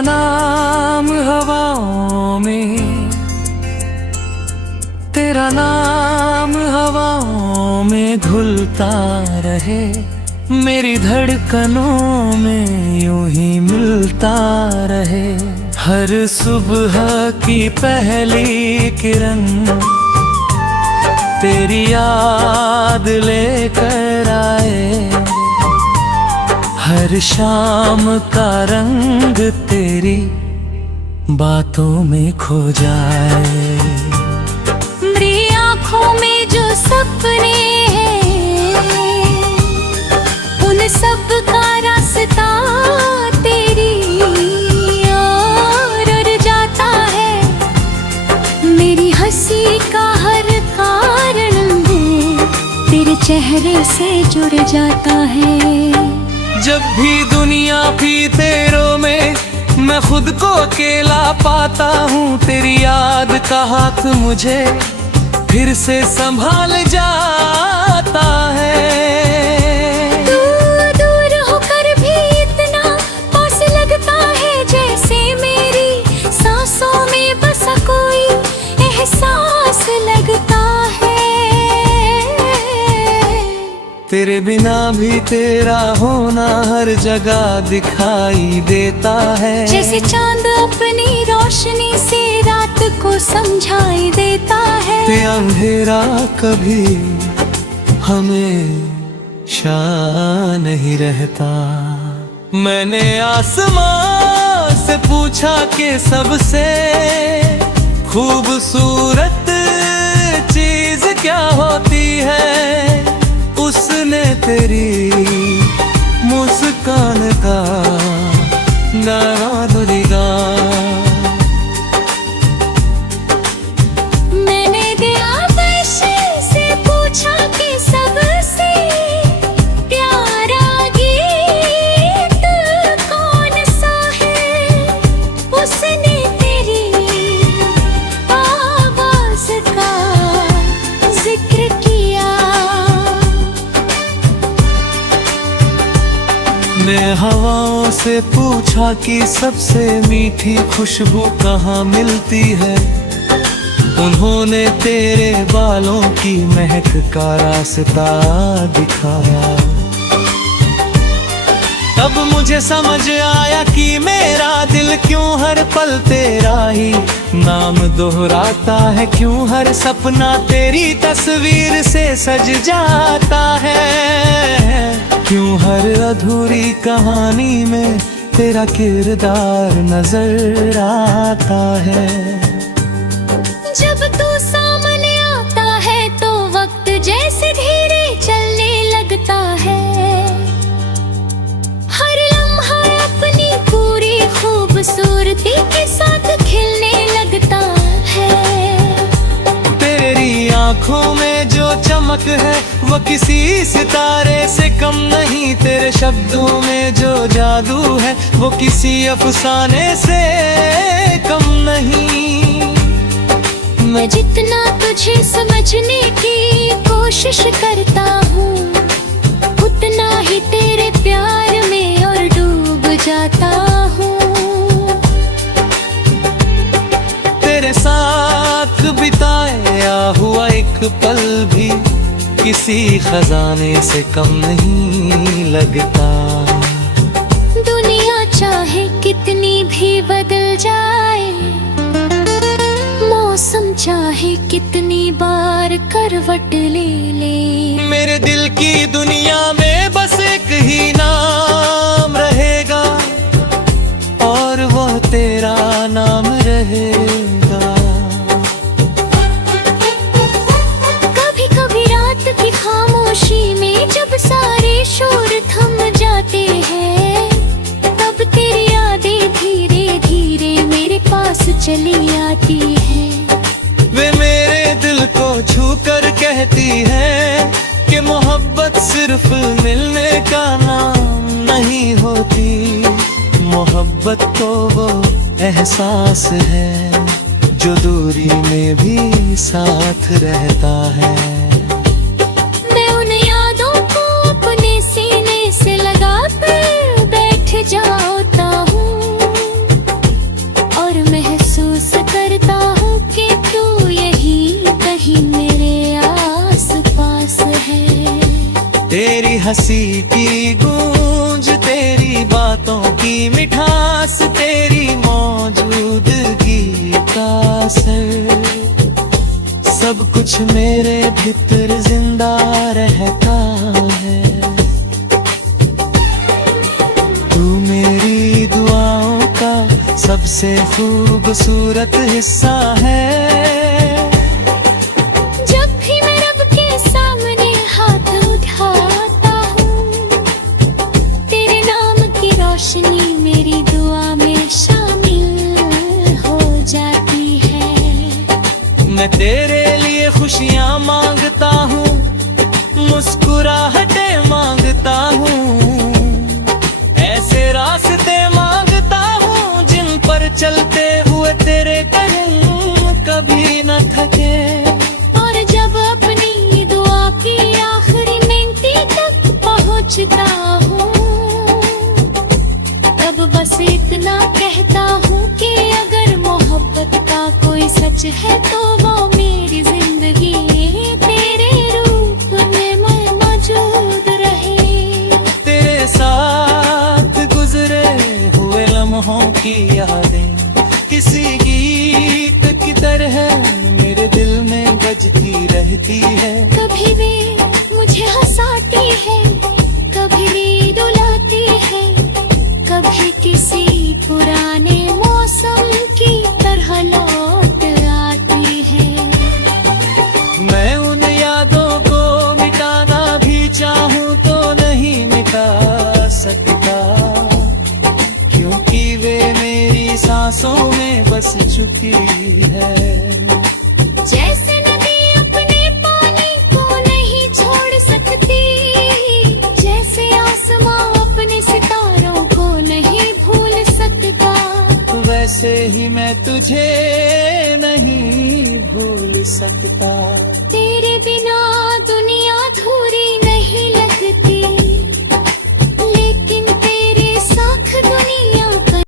तेरा नाम हवाओं में, तेरा नाम हवाओं में घुलता रहे, मेरी धड़कनों में यूं ही मिलता रहे। हर सुबह की पहली किरण तेरी याद लेकर आए, हर शाम का रंग तेरी बातों में खो जाए। मेरी आँखों में जो सपने हैं, उन सब का रास्ता तेरी ओर उड़ जाता है। मेरी हंसी का हर कारण तेरे चेहरे से जुड़ जाता है। जब भी दुनिया भी तेरों में मैं खुद को अकेला पाता हूँ, तेरी याद का हाथ मुझे फिर से संभाल जाता है। तू दूर होकर भी इतना पास लगता है, जैसे मेरी सांसों में बसा कोई एहसास लगता है। तेरे बिना भी तेरा होना हर जगह दिखाई देता है, जैसे चांद अपनी रोशनी से रात को समझाई देता है। ते अंधेरा कभी हमेशा नहीं रहता। मैंने आसमां से पूछा कि सबसे खूबसूरत चीज क्या होती है, उसने तेरी मुस्कान का गाना दिया। मैंने दिया बशर से पूछा कि सबसे प्यारा गीत कौन सा है, उसने तेरी आवाज का जिक्र किया। मैं हवाओं से पूछा कि सबसे मीठी खुशबू कहाँ मिलती है, उन्होंने तेरे बालों की महक का रास्ता दिखाया। तब मुझे समझ आया कि मेरा दिल क्यों हर पल तेरा ही नाम दोहराता है, क्यों हर सपना तेरी तस्वीर से सज जाता है, क्यों हर अधूरी कहानी में तेरा किरदार नजर आता है। जब तू सामने आता है तो वक्त जैसे धीरे चलने लगता है, हर लम्हा अपनी पूरी खूबसूरती के साथ खिलने लगता है। तेरी आंखों में जो चमक है वो किसी सितारे से कम नहीं, तेरे शब्दों में जो जादू है वो किसी अफसाने से कम नहीं। मैं जितना तुझे समझने की कोशिश करता हूँ, उतना ही तेरे प्यार में और डूब जाता हूँ। तेरे साथ बिताया हुआ एक पल भी किसी खजाने से कम नहीं लगता। दुनिया चाहे कितनी भी बदल जाए, मौसम चाहे कितनी बार करवट ले ले, मेरे दिल की दुनिया में बस एक ही नाम रहेगा और वो तेरा नाम रहेगा। कभी कभी रात की खामोशी में जब सारे शोर थम जाते हैं, तब तेरी यादें धीरे धीरे मेरे पास चली आती है। वे मेरे दिल को छू कर कहती है कि मोहब्बत सिर्फ मिलने का नाम नहीं होती, मोहब्बत तो वो एहसास है जो दूरी में भी साथ रहता है। मैं उन यादों को अपने सीने से लगा कर बैठ जाता हूँ, तेरी हंसी की गूंज, तेरी बातों की मिठास, तेरी मौजूदगी का असर, सब कुछ मेरे भीतर जिंदा रहता है। तू मेरी दुआओं का सबसे खूबसूरत हिस्सा है। जब भी मैं रब के सामने हाथ उठाता हूँ, तेरे नाम की रोशनी मेरी दुआ में शामिल हो जाती है। मैं तेरे लिए खुशियाँ मांगता हूँ, मुस्कुराहटे मांगता हूँ, ऐसे रास्ते मांगता हूँ जिन पर चलते हुए तेरे कदम कभी न थके। और जब अपनी दुआ की आखिरी मिनती तक पहुँचता हूँ, तब बस इतना कहता हूँ कि अगर मोहब्बत का कोई सच है तो वो मेरी जिंदगी तेरे रूप में मैं मौजूद रहे। तेरे साथ गुजरे हुए लम्हों की यादें किसी गीत की तरह मेरे दिल में बजती रहती है। कभी भी मुझे हंसाती है, कभी भी रुलाती है, कभी किसी पुराने मौसम की तरह लौट आती है। मैं उन यादों को मिटाना भी चाहूँ तो नहीं मिटा सकता, क्योंकि वे मेरी सांसों में बस चुकी है। जैसे नदी अपने पानी को नहीं छोड़ सकती, जैसे आसमां अपने सितारों को नहीं भूल सकता, वैसे ही मैं तुझे नहीं भूल सकता। तेरे बिना दुनिया अधूरी नहीं लगती, लेकिन तेरे साथ